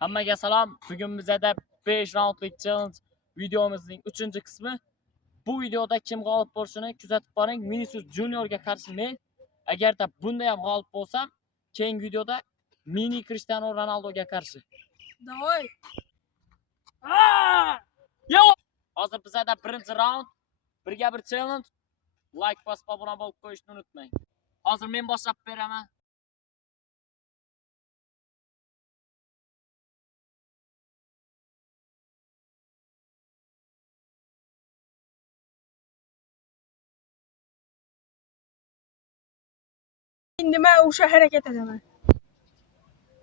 Hammaga salom. Bugun bizda 5 raundlik challenge videomizning 3-qismi. Bu videoda kim g'olib bo'lishini kuzatib boring. Vinicius Juniorga qarshi men. Agarda bunda ham g'olib bo'lsam, keyingi videoda mini Cristiano Ronaldoga qarshi. Davay. Yo! Hozir bizda birinchi raund. Birga bir challenge. Like bosib obuna bo'lib qo'yishni unutmang. Hozir men boshlab beraman. Endi men o'sha harakat etaman.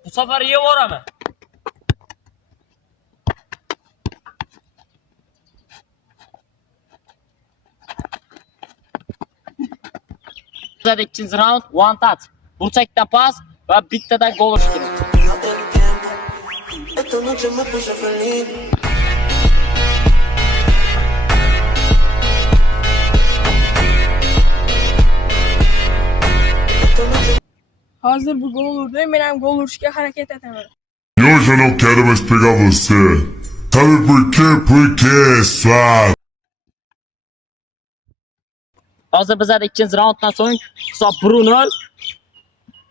Bu safar yevoraman. Bizda ikkinchi raund, one touch. Burchakdan pas va bittadan gol urish kerak. Esta noche me puse feliz. Hozir bu gol urdi, men ham gol urishga harakat etaman. Eu já não quero mais pegar você. Sabe por quê? Porque é suave. Hozir bizda ikkinchi raunddan so'ng hisob 1-0.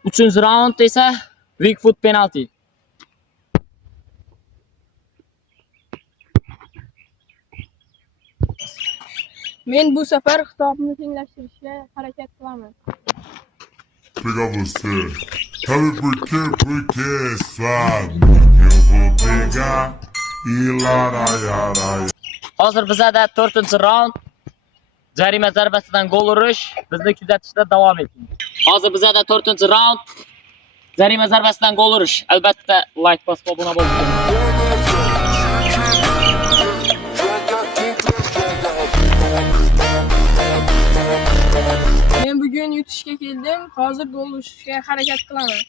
Uchinchi raund esa weak foot penalty. Men bu safar hisobni tenglashtirishga harakat qilaman. Pegar você. Sabe por quê? Porque é suave. Eu vou pegar e laraiarai. Hozir bizda 4-raund. Jarima zarbasidan gol urish. Bizni kuzatishda davom eting. Hozir bizda 4-raund. Jarima zarbasidan gol urish. Albatta like bosib obuna bo'ling. Men bugun yutishga keldim. Hozir gol urishga harakat qilaman.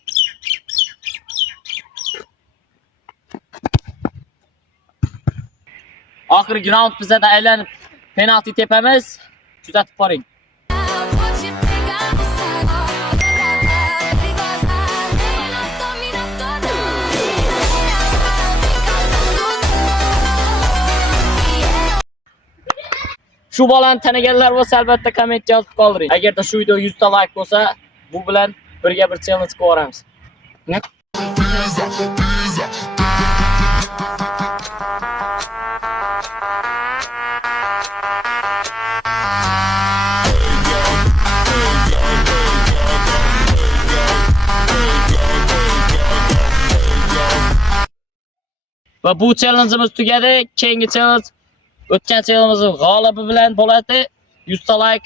Oxirgi raund bizda aylanib penalti tepamiz. Kuzatib boring. Shu bolani taniganlar bo'lsa albatta komment yozib qoldiring. Agarda shu video 100 ta like bo'lsa, bu bilan birga bir challenge ko'ramiz. Va bu challenge'imiz tugadi. Keyingi challenge o'tgan challenge'imiz g'olibi bilan bo'ladi. 100 ta like